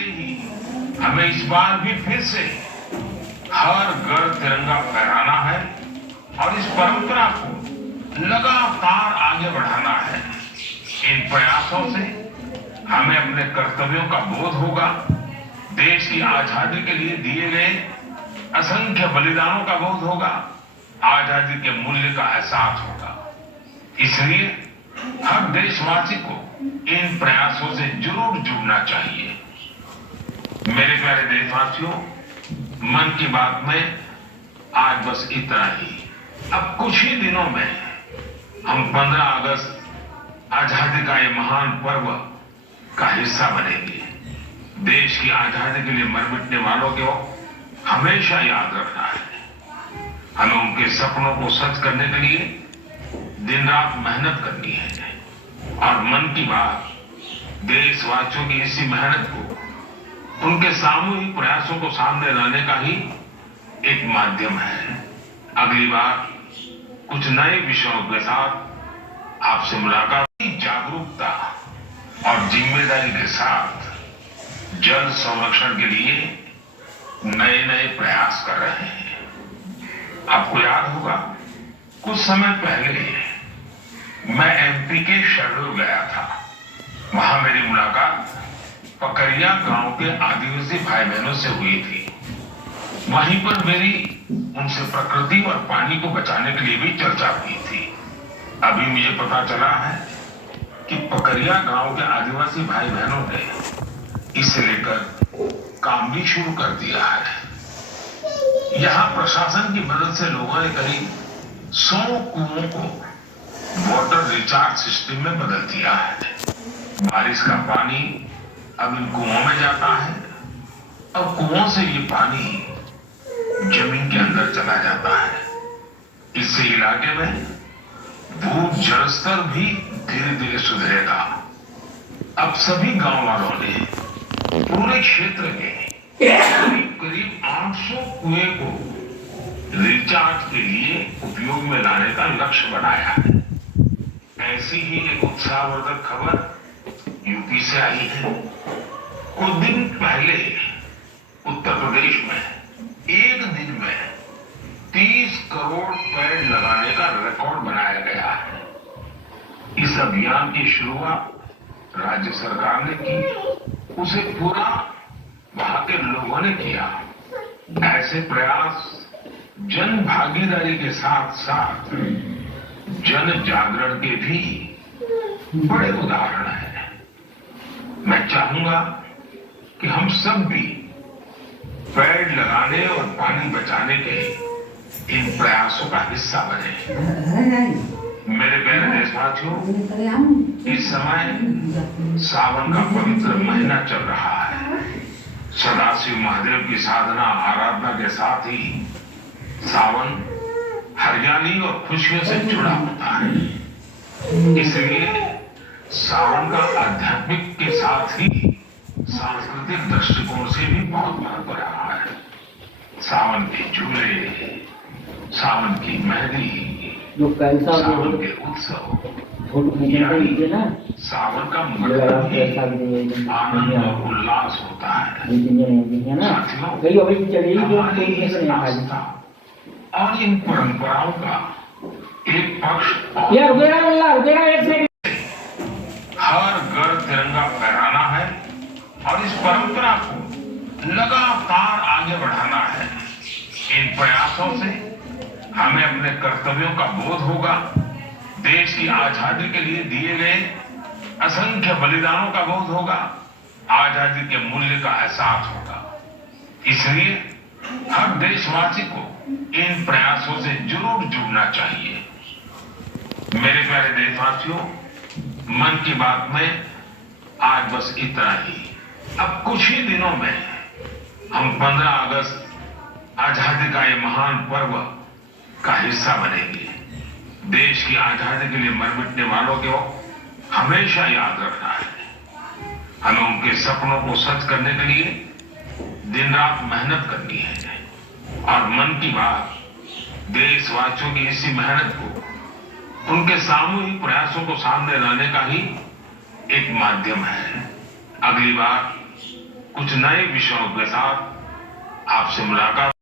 ऐसे ही हमें इस बार भी फिर से हर घर तिरंगा फहराना है और इस परंपरा को लगातार आगे बढ़ाना है। इन प्रयासों से हमें अपने कर्तव्यों का बोध होगा, देश की आजादी के लिए दिए गए असंख्य बलिदानों का बोध होगा, आजादी के मूल्य का एहसास होगा। इसलिए हर देशवासी को इन प्रयासों से जरूर जुड़ना चाहिए। मेरे प्यारे देशवासियों, मन की बात में आज बस इतना ही। अब कुछ ही दिनों में हम 15 अगस्त आजादी का ये महान पर्व का हिस्सा बनेंगे। देश की आजादी के लिए मर मिटने वालों को हमेशा याद रखना है। हमें उनके सपनों को सच करने के लिए दिन रात मेहनत करनी है और मन की बात देशवासियों की इसी मेहनत को, उनके सामूहिक प्रयासों को सामने लाने का ही एक माध्यम है। अगली बार कुछ नए विषयों के साथ आपसे मुलाकात। जागरूकता और जिम्मेदारी के साथ जल संरक्षण के लिए नए नए प्रयास कर रहे हैं। आपको याद होगा, कुछ समय पहले मैं एमपी के शहडोल गया था। वहां मेरी मुलाकात पकरिया गांव के आदिवासी भाई बहनों से हुई थी। वहीं पर मेरी उनसे प्रकृति और पानी को बचाने के लिए भी चर्चा हुई थी। अभी मुझे पता चला है कि पकरिया गांव के आदिवासी भाई बहनों ने इसे लेकर काम भी शुरू कर दिया है। यहां प्रशासन की मदद से लोगों ने करीब 100 कुओं को वाटर रिचार्ज सिस्टम में बदल दिया है। बारिश का पानी अब इन कुओं में जाता है और कुओं से ये पानी जमीन के अंदर चला जाता है। इससे इलाके में भू जल स्तर भी धीरे धीरे सुधरेगा। अब सभी गांव वालों ने पूरे क्षेत्र में करीब 800 कुएं को रिचार्ज के लिए उपयोग में लाने का लक्ष्य बनाया है। ऐसी ही एक उत्साहवर्धक खबर यूपी से आई है। कुछ दिन पहले उत्तर प्रदेश में एक दिन में 30 करोड़ पेड़ लगाने का रिकॉर्ड बनाया गया है। इस अभियान की शुरुआत राज्य सरकार ने की, उसे पूरा वहां के लोगों ने किया। ऐसे प्रयास जन भागीदारी के साथ साथ जन जागरण के भी बड़े उदाहरण हैं। मैं चाहूंगा कि हम सब भी पेड़ लगाने और पानी बचाने के इन प्रयासों का हिस्सा बने। मेरे प्यारे देशवासियों, इस समय सावन का पवित्र महीना चल रहा है। सदाशिव महादेव की साधना आराधना के साथ ही सावन हरियाली और खुशियों से जुड़ा होता है। इसलिए सावन का आध्यात्मिक के साथ ही सांस्कृतिक दृष्टिकोण से भी बहुत महत्व रहा है। सावन के झूले, सावन की मेहंदी, सावन के उत्सव, सावन का मतलब ही आनंद और उल्लास होता है। साथियों, हमारी इस आस्था और इन परंपराओं का एक पक्ष हर घर तिरंगा फहराना है और इस परंपरा को लगातार आगे बढ़ाना है। इन प्रयासों से हमें अपने कर्तव्यों का बोध होगा, देश की आजादी के लिए दिए गए असंख्य बलिदानों का बोध होगा, आजादी के मूल्य का एहसास होगा। इसलिए हर देशवासी को इन प्रयासों से जरूर जुड़ना चाहिए। मेरे प्यारे देशवासियों, मन की बात में आज बस इतना ही। अब कुछ ही दिनों में हम 15 अगस्त आजादी का ये महान पर्व का हिस्सा बनेंगे। देश की आजादी के लिए मर मिटने वालों को हमेशा याद रखना है। हमें उनके सपनों को सच करने के लिए दिन रात मेहनत करनी है और मन की बात देशवासियों की इसी मेहनत को, उनके सामूहिक प्रयासों को सामने लाने का ही एक माध्यम है। अगली बार कुछ नए विषयों के साथ आपसे मुलाकात